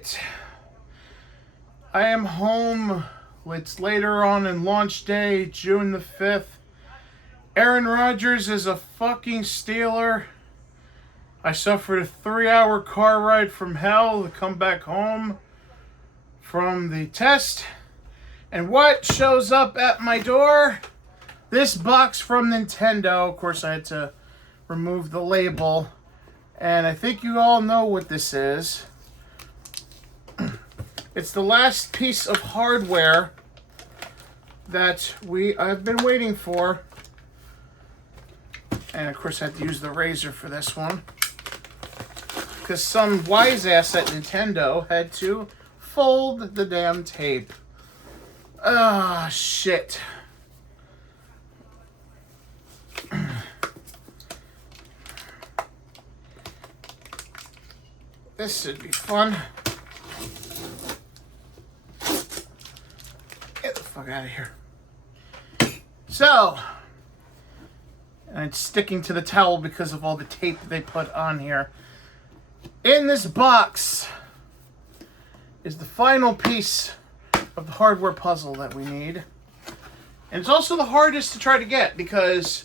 right. I am home. It's later on in launch day, June the 5th. Aaron Rodgers is a fucking Steeler. I suffered a 3-hour car ride from hell to come back home from the test. And what shows up at my door? This box from Nintendo. Of course, I had to remove the label. And I think you all know what this is. It's the last piece of hardware that I've been waiting for. And of course I had to use the razor for this one. Because some wise ass at Nintendo had to fold the damn tape. Ah, shit. This should be fun. Get the fuck out of here. So, and it's sticking to the towel because of all the tape they put on here. In this box is the final piece of the hardware puzzle that we need. And it's also the hardest to try to get because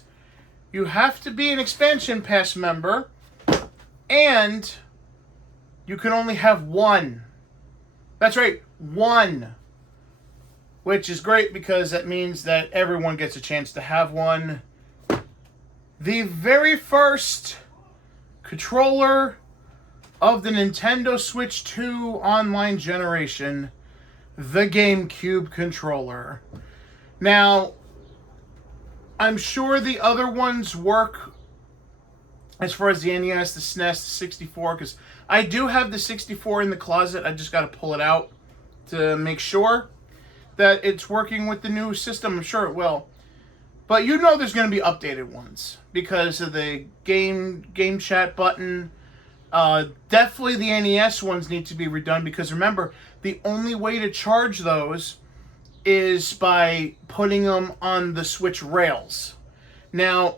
you have to be an expansion pass member and you can only have one. That's right, one. Which is great because that means that everyone gets a chance to have one. The very first controller of the Nintendo Switch 2 online generation, the Gamecube controller. Now, I'm sure the other ones work as far as the NES, the SNES, the 64, because I do have the 64 in the closet. I just got to pull it out to make sure that it's working with the new system. I'm sure it will. But you know there's going to be updated ones because of the game chat button. Definitely the NES ones need to be redone because remember, the only way to charge those is by putting them on the Switch rails. Now,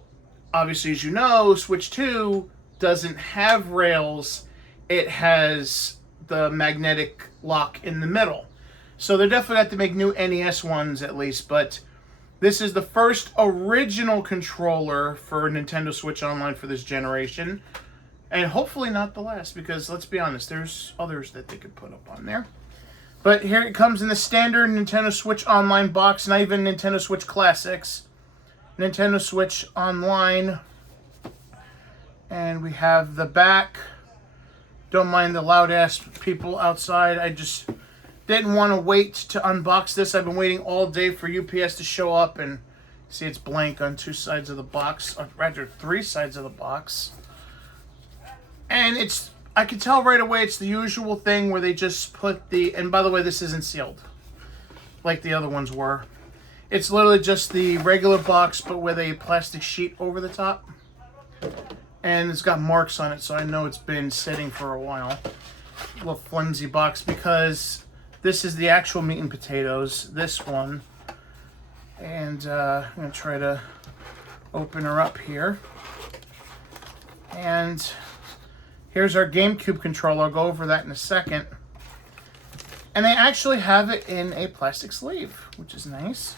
obviously, as you know, Switch 2 doesn't have rails. It has the magnetic lock in the middle. So they're definitely have to make new NES ones at least, but this is the first original controller for Nintendo Switch Online for this generation. And hopefully not the last, because let's be honest, there's others that they could put up on there. But here it comes in the standard Nintendo Switch Online box, not even Nintendo Switch Classics. Nintendo Switch Online. And we have the back. Don't mind the loud ass people outside. I just didn't want to wait to unbox this. I've been waiting all day for UPS to show up and see it's blank on 2 sides of the box, or rather 3 sides of the box. And I can tell right away it's the usual thing where they just put and by the way, this isn't sealed like the other ones were. It's literally just the regular box, but with a plastic sheet over the top. And it's got marks on it, so I know it's been sitting for a while. A little flimsy box, because this is the actual meat and potatoes, this one. And I'm going to try to open her up here. And here's our GameCube controller. I'll go over that in a second. And they actually have it in a plastic sleeve, which is nice.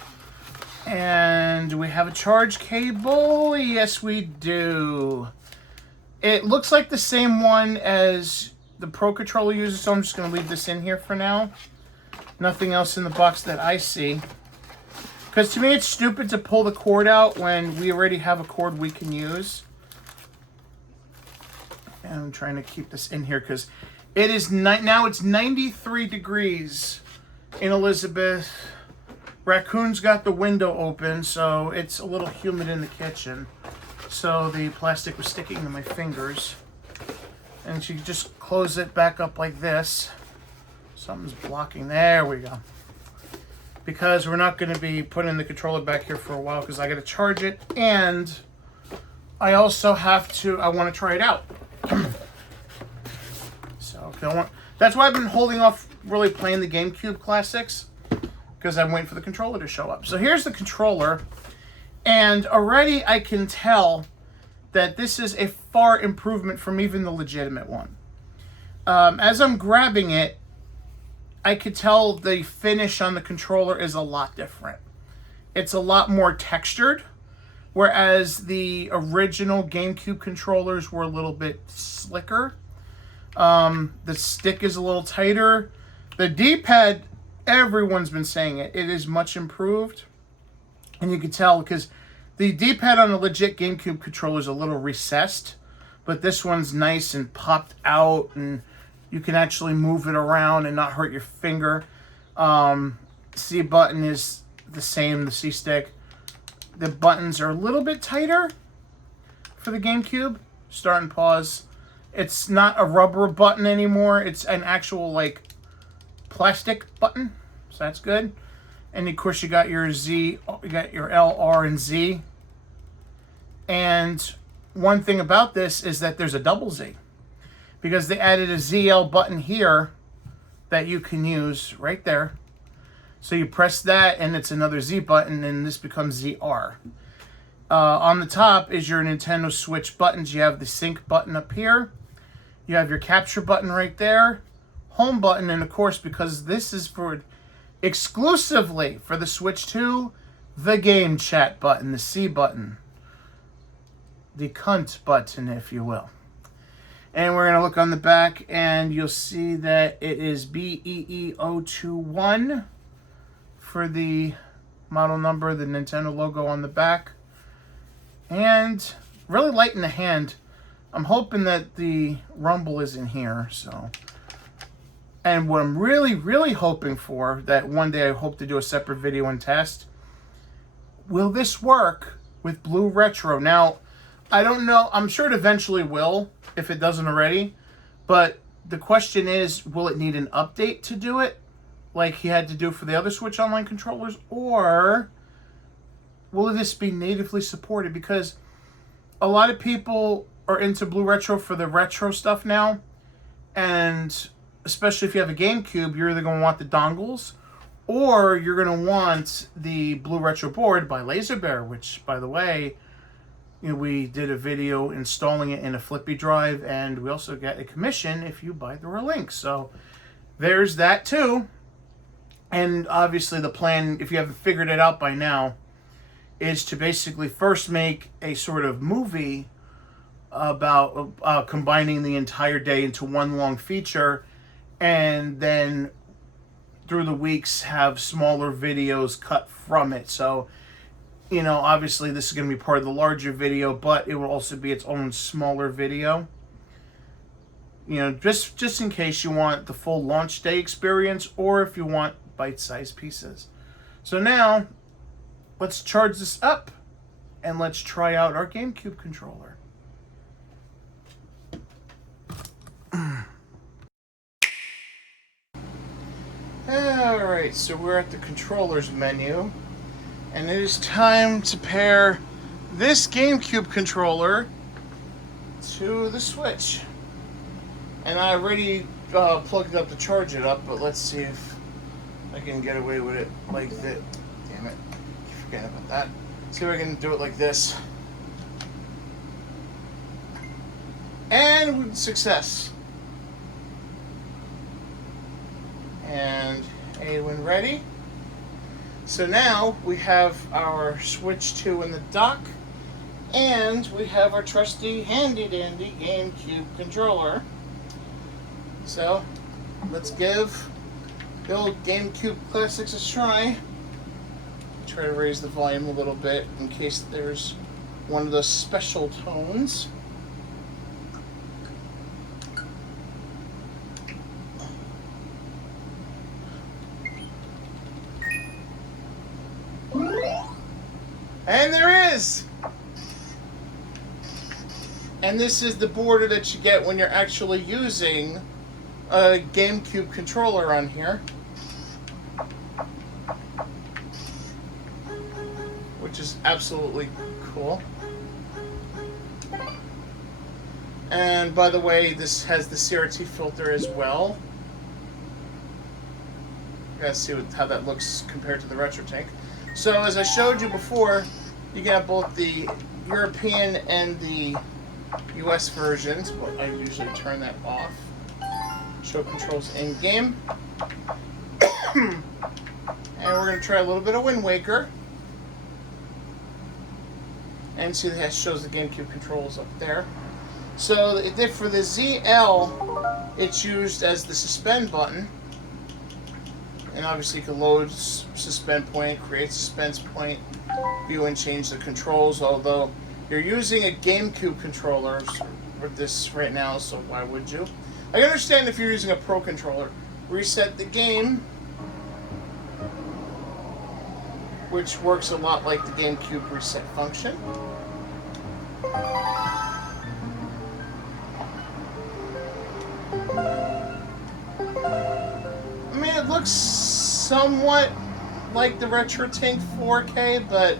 And do we have a charge cable? Yes, we do. It looks like the same one as the Pro Controller uses, so I'm just going to leave this in here for now. Nothing else in the box that I see. Because to me, it's stupid to pull the cord out when we already have a cord we can use. And I'm trying to keep this in here because it is now it's 93 degrees in Elizabeth. Raccoon's got the window open, so it's a little humid in the kitchen. So the plastic was sticking to my fingers. And you just close it back up like this. Something's blocking. There we go. Because we're not going to be putting the controller back here for a while because I got to charge it. And I also have to, I want to try it out. So that's why I've been holding off really playing the GameCube Classics. Because I'm waiting for the controller to show up. So here's the controller. And already I can tell that this is a far improvement from even the legitimate one. As I'm grabbing it, I could tell the finish on the controller is a lot different. It's a lot more textured, whereas the original GameCube controllers were a little bit slicker. The stick is a little tighter. The D-pad, everyone's been saying it. It is much improved. And you can tell because the D-pad on the legit GameCube controller is a little recessed. But this one's nice and popped out, and you can actually move it around and not hurt your finger. C button is the same, the C stick. The buttons are a little bit tighter for the GameCube. Start and pause. It's not a rubber button anymore. It's an actual like plastic button. So that's good. And of course you got your Z, you got your L, R, and Z. And one thing about this is that there's a double Z. Because they added a ZL button here that you can use right there. So you press that and it's another Z button and this becomes ZR. On the top is your Nintendo Switch buttons. You have the sync button up here. You have your capture button right there. Home button, and of course, because this is for exclusively for the Switch 2, the game chat button, the C button. The cunt button, if you will. And we're going to look on the back and you'll see that it is BEE021 for the model number, the Nintendo logo on the back. And really light in the hand. I'm hoping that the rumble is in here, so. And what I'm really, really hoping for, that one day I hope to do a separate video and test, will this work with Blue Retro? Now, I don't know. I'm sure it eventually will, if it doesn't already. But the question is, will it need an update to do it, like he had to do for the other Switch Online controllers? Or will this be natively supported? Because a lot of people are into Blue Retro for the retro stuff now. And especially if you have a GameCube, you're either going to want the dongles or you're going to want the Blue Retro board by Laser Bear, which, by the way, you know, we did a video installing it in a flippy drive, and we also get a commission if you buy through our link. So there's that too. And obviously the plan, if you haven't figured it out by now, is to basically first make a sort of movie about combining the entire day into one long feature, and then through the weeks have smaller videos cut from it. So, you know, obviously this is going to be part of the larger video, but it will also be its own smaller video. You know, just in case you want the full launch day experience, or if you want bite-sized pieces. So now, let's charge this up, and let's try out our GameCube controller. Alright, so we're at the controllers menu, and it is time to pair this GameCube controller to the Switch. And I already plugged up to charge it up, but let's see if I can get away with it like this. Damn it, forget about that. See if I can do it like this. And success. And when ready. So now we have our Switch 2 in the dock, and we have our trusty handy dandy GameCube controller. So let's give the old GameCube classics a try. Try to raise the volume a little bit in case there's one of those special tones. And there is! And this is the border that you get when you're actually using a GameCube controller on here. Which is absolutely cool. And by the way, this has the CRT filter as well. You guys see how that looks compared to the Retro Tank. So as I showed you before, you got both the European and the US versions. Well, I usually turn that off. Show controls in game. And we're going to try a little bit of Wind Waker. And see that shows the GameCube controls up there. So for the ZL, it's used as the suspend button. And obviously you can load suspend point, create suspense point, view and change the controls, although you're using a GameCube controller for this right now, so why would you? I understand if you're using a Pro controller. Reset the game, which works a lot like the GameCube reset function. I mean, it looks somewhat like the RetroTink 4K, but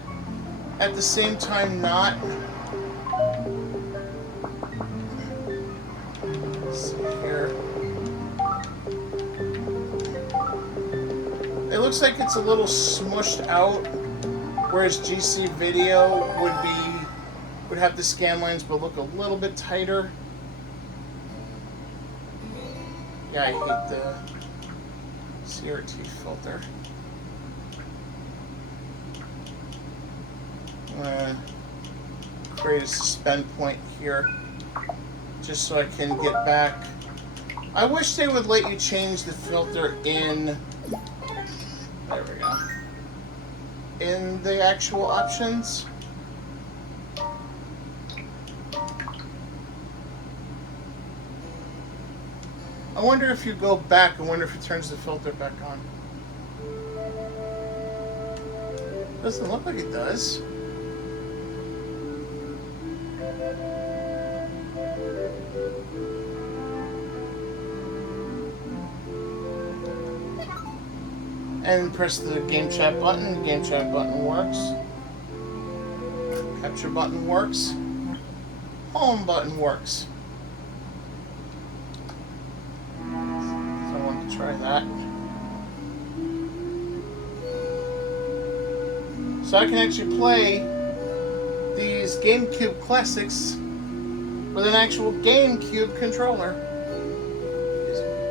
at the same time not. Let's see here. It looks like it's a little smushed out, whereas GC Video would have the scan lines but look a little bit tighter. Yeah, I hate the CRT filter. I'm gonna create a suspend point here just so I can get back. I wish they would let you change the filter in, there we go, in the actual options. I wonder if you go back, I wonder if it turns the filter back on. Doesn't look like it does. And press the game chat button. The game chat button works. Capture button works. Home button works. Try that. So I can actually play these GameCube classics with an actual GameCube controller.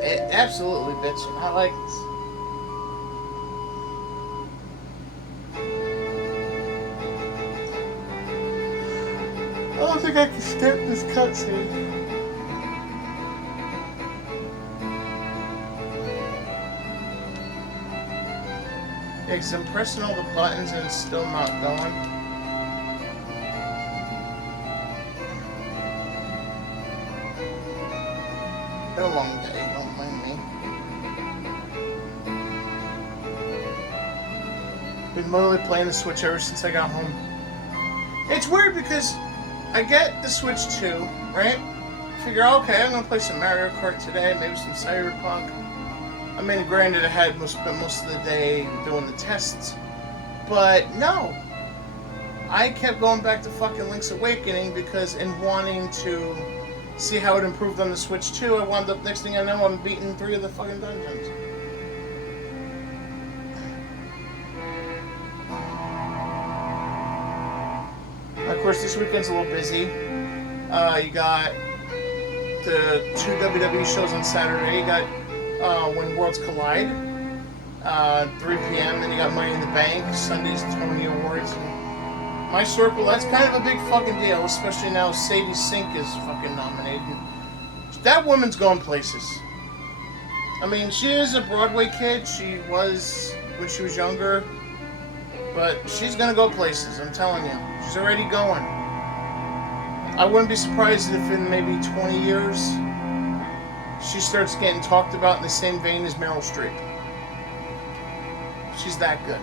It's absolutely bitchin'. I like this. I don't think I can skip this cutscene. Yeah, because I'm pressing all the buttons and it's still not going. Been a long day, don't mind me. Been literally playing the Switch ever since I got home. It's weird because I get the Switch 2, right? Figure, okay, I'm gonna play some Mario Kart today, maybe some Cyberpunk. I mean, granted, I had spent most of the day doing the tests, but no. I kept going back to fucking Link's Awakening because in wanting to see how it improved on the Switch 2, I wound up, next thing I know, I'm beating 3 of the fucking dungeons. Of course, this weekend's a little busy. You got the 2 WWE shows on Saturday. You got When Worlds Collide, 3 p.m. Then you got Money in the Bank, Sunday's Tony Awards. And my circle, that's kind of a big fucking deal, especially now Sadie Sink is fucking nominated. That woman's going places. I mean, she is a Broadway kid. She was when she was younger. But she's gonna go places, I'm telling you. She's already going. I wouldn't be surprised if in maybe 20 years she starts getting talked about in the same vein as Meryl Streep. She's that good.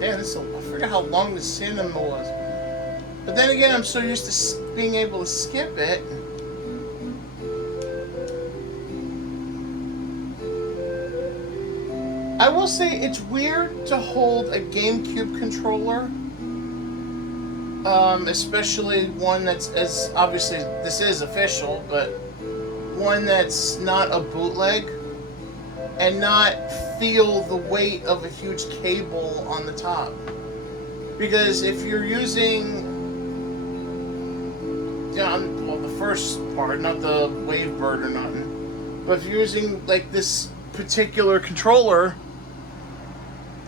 Yeah, I forgot how long the cinema was. But then again, I'm so used to being able to skip it. I will say it's weird to hold a GameCube controller, especially one that's, as obviously this is official, but one that's not a bootleg. and not feel the weight of a huge cable on the top. Because if you're using, well, the first part, not the Wavebird or nothing, but if you're using like this particular controller,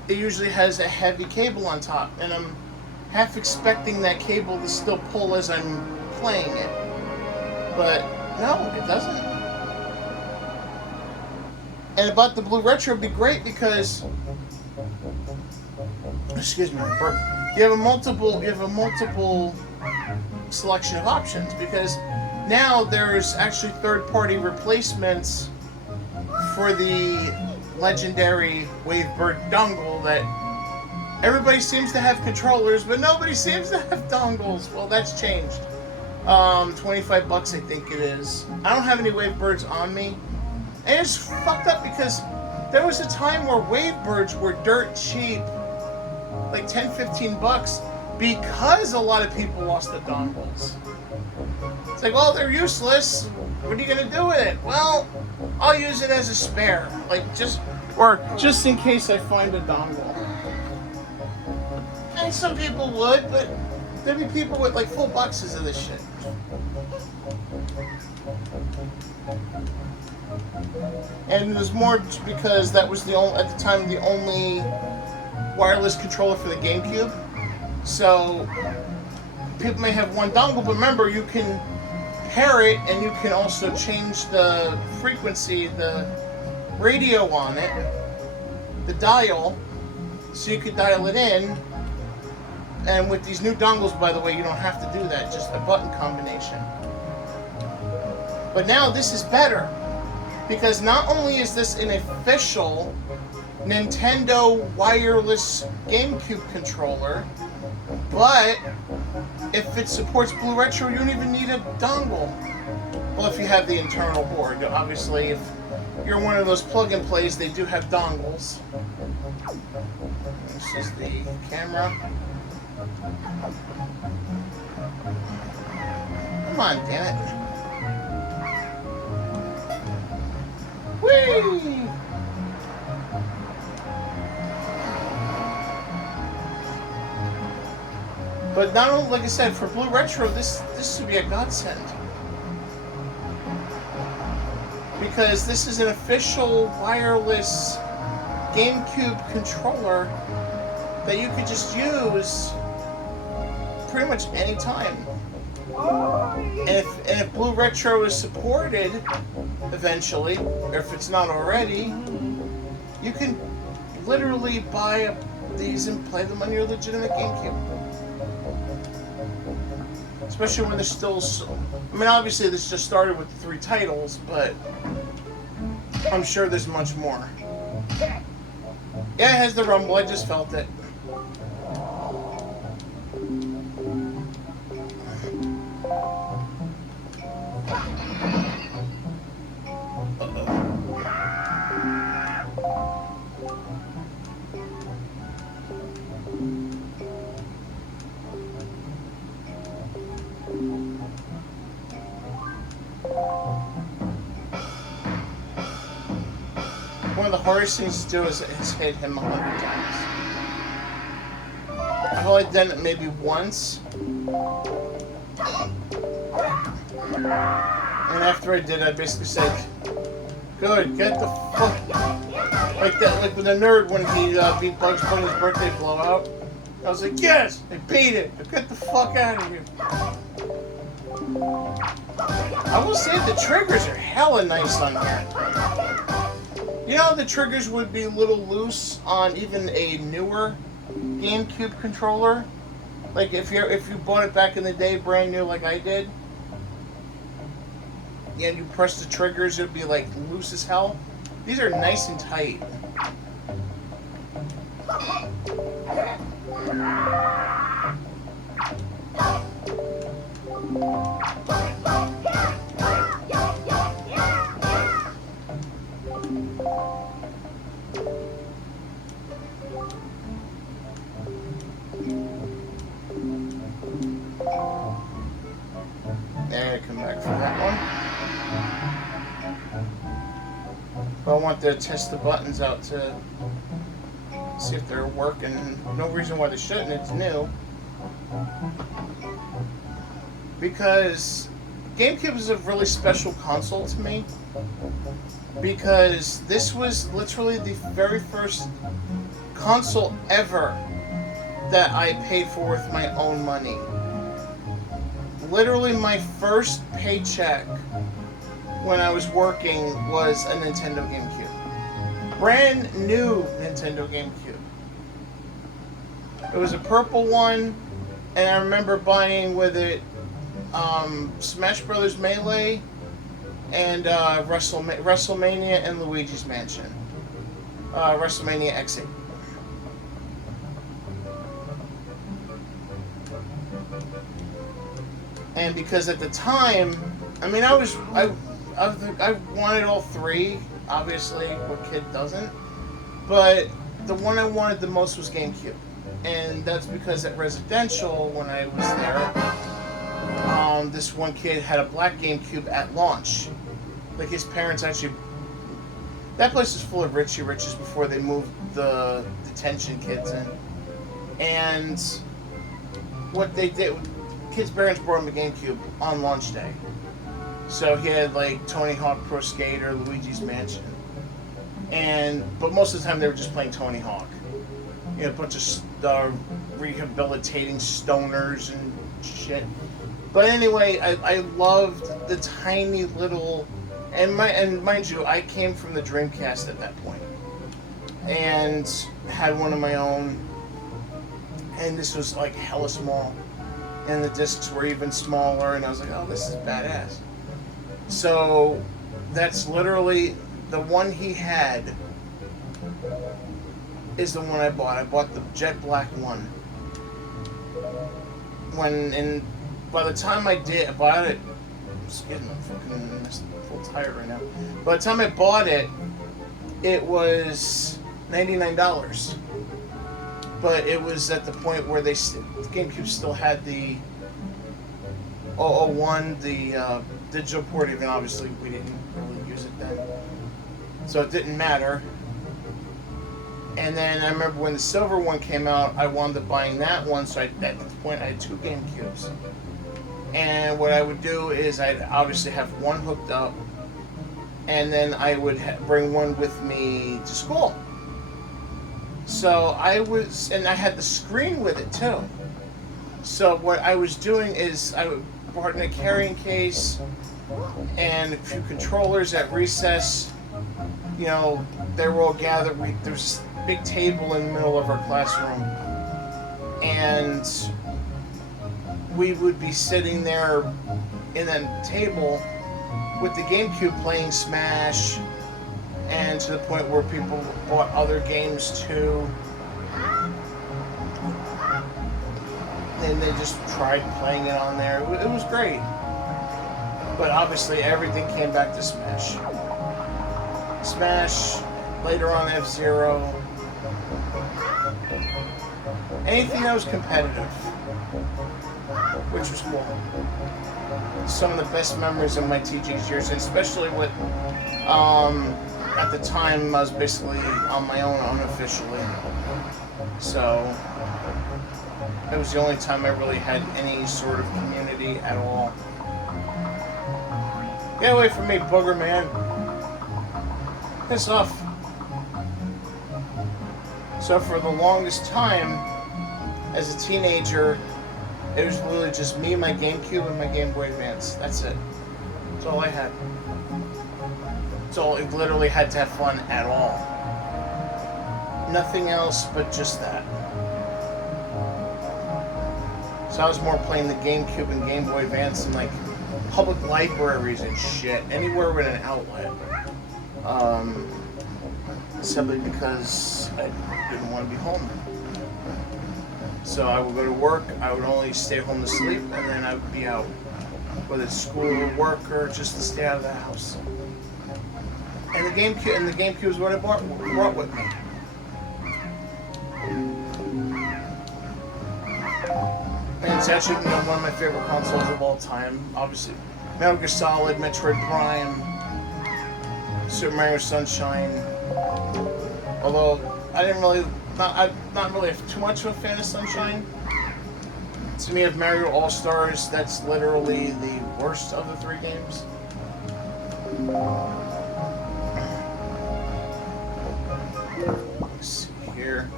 it usually has a heavy cable on top, and I'm half expecting that cable to still pull as I'm playing it. But no, it doesn't. And about the Blue Retro, would be great because, excuse me, you have a multiple selection of options, because now there's actually third-party replacements for the legendary Wavebird dongle that everybody seems to have controllers, but nobody seems to have dongles. Well, that's changed. $25 I think it is. I don't have any Wavebirds on me. And it's fucked up because there was a time where Wavebirds were dirt cheap, like $10-15, because a lot of people lost the dongles. It's like, well, they're useless. What are you gonna do with it? Well, I'll use it as a spare, like just in case I find a dongle. And some people would, but there'd be people with like full boxes of this shit. And it was more because that was at the time the only wireless controller for the Gamecube. So people may have one dongle, but remember, you can pair it, and you can also change the frequency, the radio on it, the dial, so you could dial it in. And with these new dongles, by the way, you don't have to do that, just a button combination. But now this is better, because not only is this an official Nintendo wireless GameCube controller, but if it supports Blue Retro, you don't even need a dongle. Well, if you have the internal board. Obviously, if you're one of those plug-and-plays, they do have dongles. This is the camera. Come on, damn it. Whee! But not only, like I said, for Blue Retro, this should be a godsend. Because this is an official wireless GameCube controller that you could just use pretty much any time. And if Blue Retro is supported eventually, or if it's not already, you can literally buy these and play them on your legitimate GameCube. Especially when there's still I mean, obviously this just started with 3 titles, but I'm sure there's much more. Yeah, it has the rumble, I just felt it. One of the hardest things to do is hit him 100 times. I've only done it maybe once. And after I did, I basically said, "Good, get the fuck..." Like that, like with the nerd when he beat Bugs Bunny's birthday blowout. I was like, "Yes, I beat it. Get the fuck out of here." I will say the triggers are hella nice on here. You know, the triggers would be a little loose on even a newer GameCube controller. Like if you bought it back in the day, brand new, like I did, and you press the triggers, it'd be like loose as hell. These are nice and tight. There, come back for that one. But I want to test the buttons out to see if they're working. No reason why they shouldn't. It's new. Because GameCube is a really special console to me. Because this was literally the very first console ever that I paid for with my own money. Literally my first paycheck when I was working was a Nintendo GameCube. Brand new Nintendo GameCube. It was a purple one, and I remember buying with it Smash Brothers Melee and WrestleMania and Luigi's Mansion. WrestleMania X8. And because at the time, I mean, I wanted all three. Obviously, what kid doesn't? But the one I wanted the most was GameCube. And that's because at residential, when I was there, this one kid had a black GameCube at launch. Like, his parents actually... That place was full of Richie Riches before they moved the detention kids in. And what they did... Kid's parents brought him a GameCube on launch day. So he had, like, Tony Hawk Pro Skater, Luigi's Mansion. But most of the time they were just playing Tony Hawk. You know, a bunch of rehabilitating stoners and shit. But anyway, I loved the tiny little... And mind you, I came from the Dreamcast at that point. And had one of my own. And this was, like, hella small. And the discs were even smaller, and I was like, oh, this is badass. So, that's literally the one he had is the one I bought. I bought the jet black one. By the time I bought it, excuse me, I'm fucking full tired right now. By the time I bought it, it was $99. But it was at the point where the GameCube still had the 001, the digital port, even obviously we didn't really use it then. So it didn't matter. And then I remember when the silver one came out, I wound up buying that one, so at that point I had two GameCubes. And what I would do is I'd obviously have one hooked up, and then I would bring one with me to school. So I had the screen with it too. So what I was doing is I brought in a carrying case and a few controllers at recess. You know, they were all gathered. There was a big table in the middle of our classroom. And we would be sitting there in that table with the GameCube playing Smash, and to the point where people bought other games too. And they just tried playing it on there. It was great. But obviously everything came back to Smash. Smash, later on F-Zero. Anything that was competitive. Which was cool. Some of the best memories of my TG's years, and especially with, at the time I was basically on my own unofficially. So, it was the only time I really had any sort of community at all. Get away from me, booger man. Piss off. So for the longest time, as a teenager, it was literally just me, my GameCube, and my Game Boy Advance. That's it. That's all I had. So it literally had to have fun at all. Nothing else but just that. So I was more playing the GameCube and Game Boy Advance in like public libraries and shit. Anywhere with an outlet. Simply because I didn't want to be home. So I would go to work, I would only stay home to sleep, and then I would be out. Whether it's school or work or just to stay out of the house. And the GameCube is what I brought with me. And it's actually one of my favorite consoles of all time. Obviously, Metal Gear Solid, Metroid Prime, Super Mario Sunshine. Although I didn't really, I'm not really too much of a fan of Sunshine. To me, of Mario All Stars, that's literally the worst of the 3 games. Let's see here.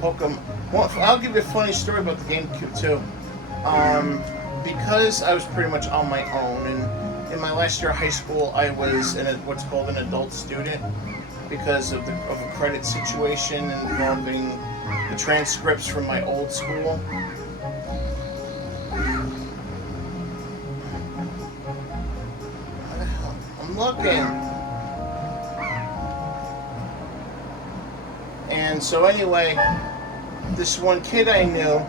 Pokemon. Well, I'll give you a funny story about the GameCube too. Because I was pretty much on my own, and in my last year of high school, I was what's called an adult student because of a credit situation involving the transcripts from my old school. What the hell? I'm looking. And so anyway, this one kid I knew,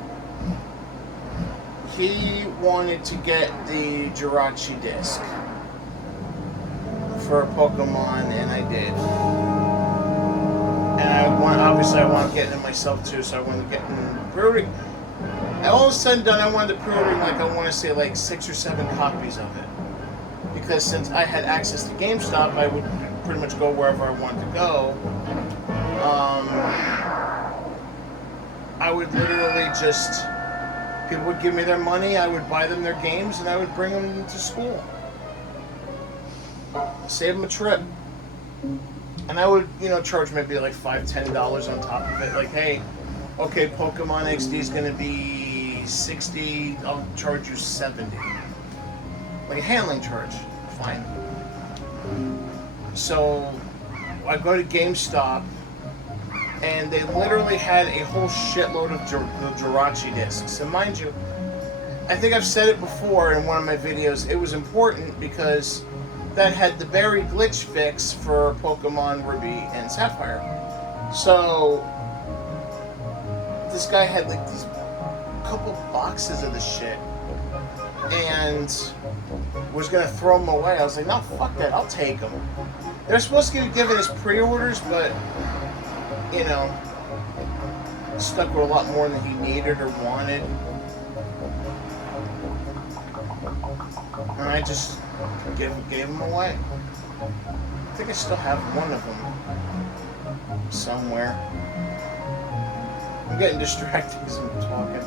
he wanted to get the Jirachi disc for Pokemon, and I did. And obviously I wanted to get it myself too, so I wanted to get in pre-ordering. And all of a sudden done, I wanted to pre-ordering like, I want to say like 6 or 7 copies of it. Because since I had access to GameStop, I would pretty much go wherever I wanted to go. I would literally just, people would give me their money, I would buy them their games, and I would bring them to school. Save them a trip. And I would, charge maybe like $5, $10 on top of it. Like, hey, okay, Pokemon XD is going to be $60, I'll charge you $70. Like a handling charge, fine. So, I go to GameStop, and they literally had a whole shitload of the Jirachi discs. And mind you, I think I've said it before in one of my videos, it was important because that had the berry glitch fix for Pokemon Ruby and Sapphire. So, this guy had like these couple boxes of this shit and was gonna throw them away. I was like, no, fuck that, I'll take them. They're supposed to be given as pre-orders, but stuck with a lot more than he needed or wanted. And I just gave them away. I think I still have one of them somewhere. I'm getting distracted because I'm talking.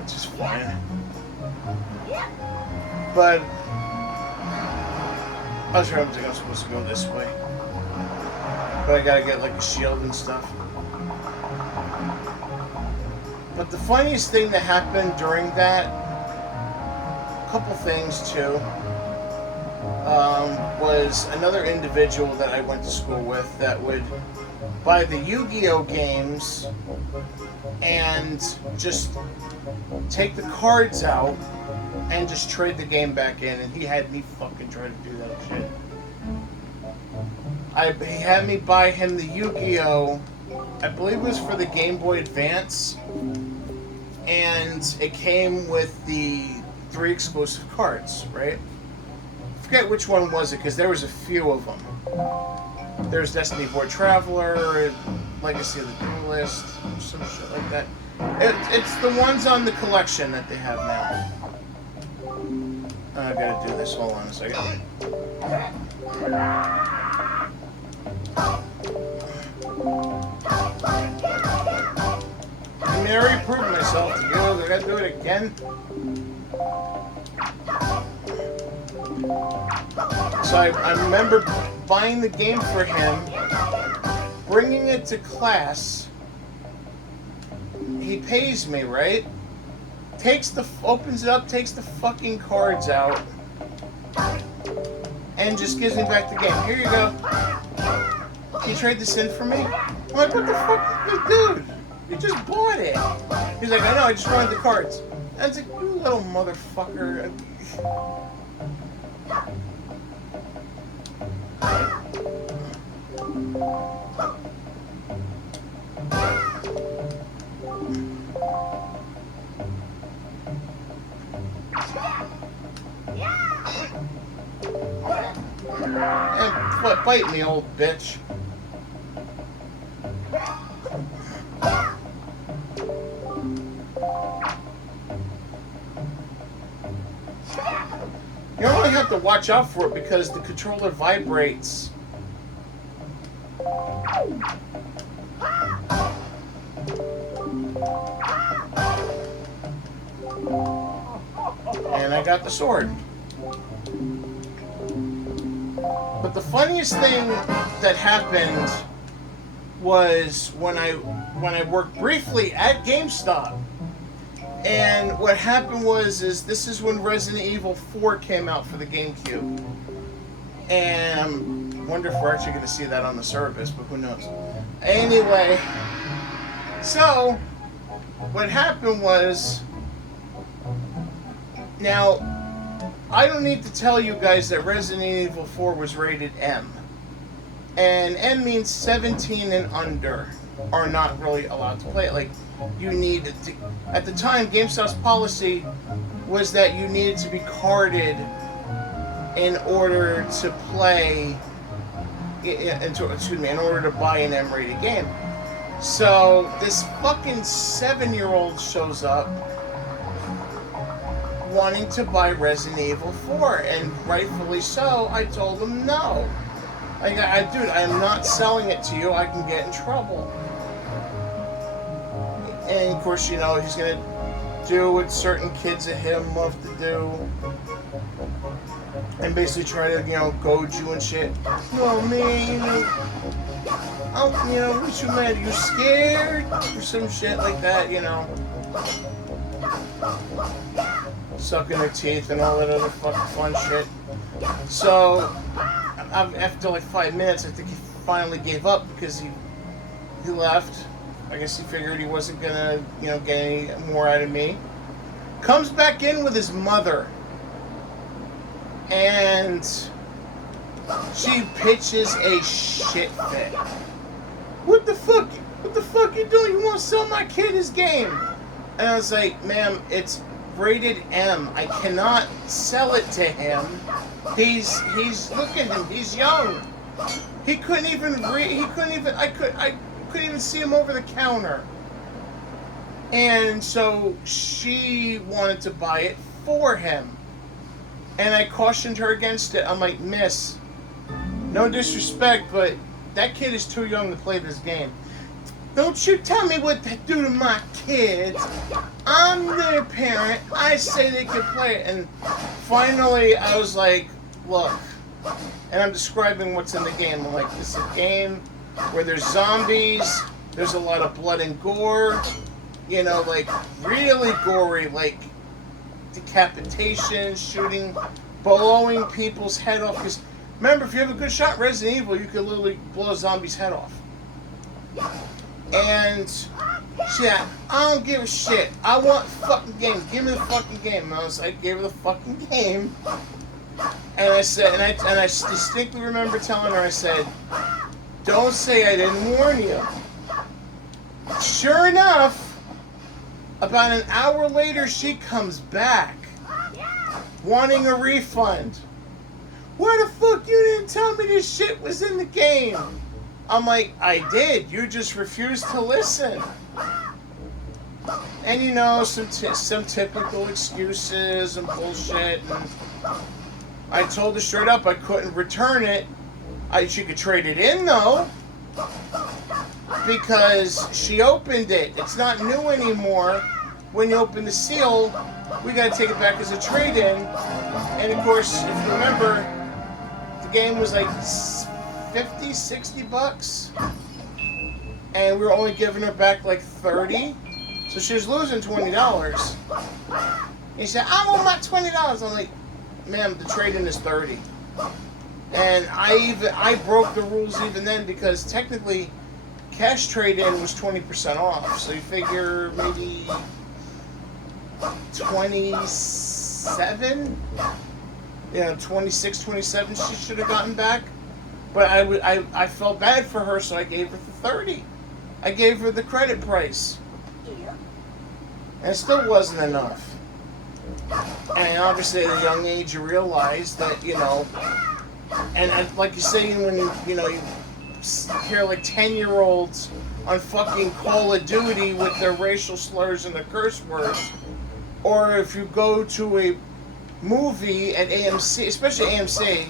Which is fine. But I was trying to think I was supposed to go this way. But I gotta get like a shield and stuff. But the funniest thing that happened during that, a couple things too, was another individual that I went to school with that would buy the Yu-Gi-Oh games and just take the cards out and just trade the game back in, and he had me fucking try to do that shit. He had me buy him the Yu-Gi-Oh! I believe it was for the Game Boy Advance, and it came with the 3 exclusive cards, right? I forget which one was it, because there was a few of them. There's Destiny Boy Traveler, Legacy of the Duelist, some shit like that. It's the ones on the collection that they have now. I gotta do this, hold on a second. I mean, I already proved myself to go. I gotta do it again. So I remember buying the game for him, bringing it to class. He pays me, right? Opens it up, takes the fucking cards out, and just gives me back the game. Here you go. Can you trade this in for me? I'm like, what the fuck, dude? You just bought it. He's like, I know, I just wanted the cards. And I was like, you little motherfucker. bite me, old bitch. You only have to watch out for it because the controller vibrates. And I got the sword. But the funniest thing that happened was when I worked briefly at GameStop. And what happened was this is when Resident Evil 4 came out for the Gamecube. And I wonder if we're actually going to see that on the service, but who knows. Anyway, so what happened was, now I don't need to tell you guys that Resident Evil 4 was rated M. And M means 17 and under are not really allowed to play it. Like, you needed to, at the time, GameStop's policy was that you needed to be carded in order to play, in order to buy an M-rated game. So this fucking 7-year-old shows up wanting to buy Resident Evil 4, and rightfully so. I told him no. Dude, I'm not selling it to you. I can get in trouble. And of course, you know, he's gonna do what certain kids at him love to do, and basically try to, you know, goad you and shit. No, man, you know, what you mad? You scared or some shit like that, you know? Sucking their teeth and all that other fucking fun shit. So after like 5 minutes, I think he finally gave up because he left. I guess he figured he wasn't gonna, you know, get any more out of me. Comes back in with his mother, and she pitches a shit fit. What the fuck you doing? You want to sell my kid his game? And I was like, ma'am, it's rated M. I cannot sell it to him. He's look at him. He's young. He couldn't even read. I couldn't even see him over the counter. And so she wanted to buy it for him. And I cautioned her against it. I'm like, miss, no disrespect, but that kid is too young to play this game. Don't you tell me what to do to my kids. I'm their parent. I say they can play it. And finally, I was like, look. And I'm describing what's in the game. I'm like, this is a game where there's zombies. There's a lot of blood and gore. You know, like, really gory. Like, decapitation, shooting, blowing people's head off. Because, remember, if you have a good shot Resident Evil, you can literally blow a zombie's head off. And she said, I don't give a shit. I want the fucking game. Give me the fucking game. And I gave her the fucking game. And I said, and I distinctly remember telling her, I said, don't say I didn't warn you. Sure enough, about an hour later, she comes back wanting a refund. Why the fuck you didn't tell me this shit was in the game? I'm like, I did. You just refused to listen. And you know, some typical excuses and bullshit. And I told her straight up I couldn't return it. She could trade it in though, because she opened it. It's not new anymore. When you open the seal, we gotta take it back as a trade-in. And of course, if you remember, the game was like 50, 60 bucks, and we were only giving her back like 30, so she was losing $20. And she said, I want my $20. I'm like, ma'am, the trade-in is 30. And I broke the rules even then, because technically cash trade-in was 20% off, so you figure maybe 27, 26, 27 she should have gotten back. But I felt bad for her, so I gave her the 30. I gave her the credit price. And it still wasn't enough. And obviously at a young age you realize that, you know, And like you say, when you hear like 10-year-olds on fucking Call of Duty with their racial slurs and their curse words, or if you go to a movie at AMC, especially AMC,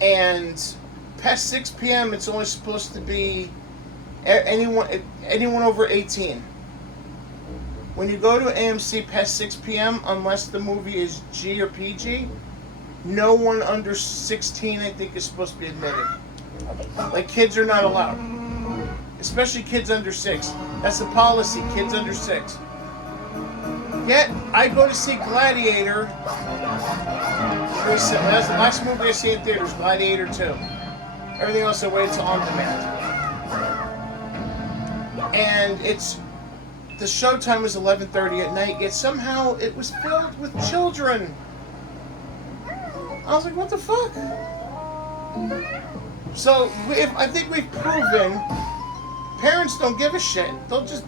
and past 6 p.m. it's only supposed to be anyone over 18. When you go to AMC past 6 p.m., unless the movie is G or PG, no one under 16, I think, is supposed to be admitted. Like, kids are not allowed. Especially kids under 6. That's the policy, kids under 6. Yet, I go to see Gladiator. That's the last movie I see in theaters, Gladiator 2. Everything else I waited till on demand. And the showtime was 11:30 at night, yet somehow it was filled with children. I was like, what the fuck? So, I think we've proven parents don't give a shit. They'll just,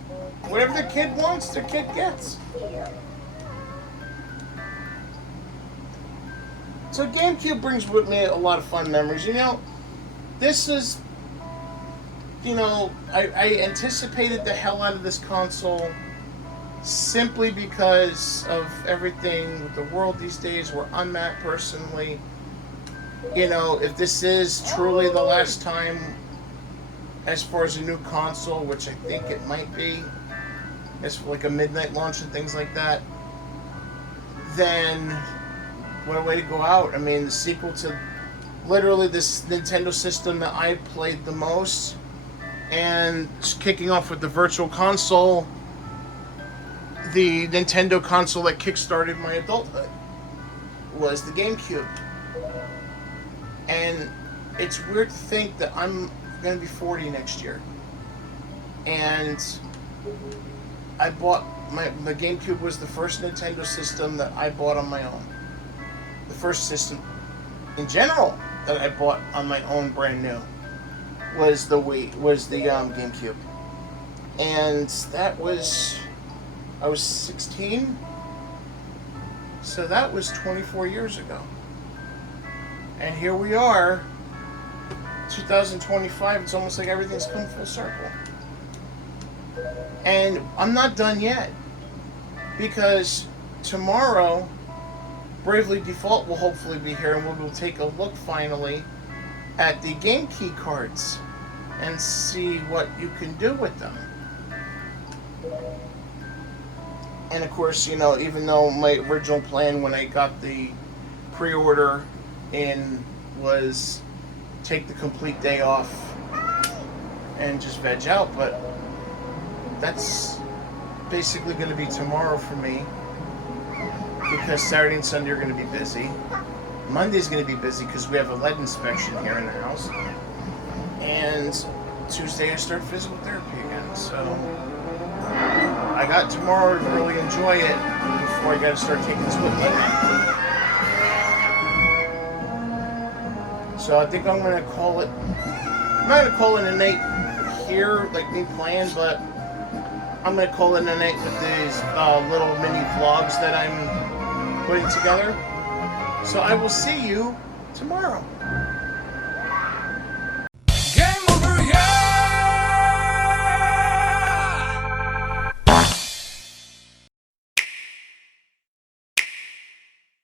whatever their kid wants, their kid gets. So Gamecube brings with me a lot of fun memories. This is, I anticipated the hell out of this console simply because of everything with the world these days, where I'm at personally. If this is truly the last time as far as a new console, which I think it might be, as for like a midnight launch and things like that, then what a way to go out. I mean, the sequel to literally this Nintendo system that I played the most, and kicking off with the Virtual Console, the Nintendo console that kickstarted my adulthood, was the Gamecube. And it's weird to think that I'm going to be 40 next year. And I bought the Gamecube was the first Nintendo system that I bought on my own. The first system in general that I bought on my own brand new was the Gamecube. And that was, I was 16. So that was 24 years ago. And here we are, 2025, it's almost like everything's come full circle. And I'm not done yet, because tomorrow, Bravely Default will hopefully be here, and we'll take a look finally at the game key cards and see what you can do with them. And of course, even though my original plan when I got the pre-order in was take the complete day off and just veg out, but that's basically going to be tomorrow for me, because Saturday and Sunday are going to be busy. Monday's going to be busy because we have a lead inspection here in the house, and Tuesday I start physical therapy again. So I got tomorrow to really enjoy it before I got to start taking this with me. So I think I'm going to call it, I'm not going to call it a night here, like me playing, but I'm going to call it a night with these little mini vlogs that I'm putting together. So I will see you tomorrow.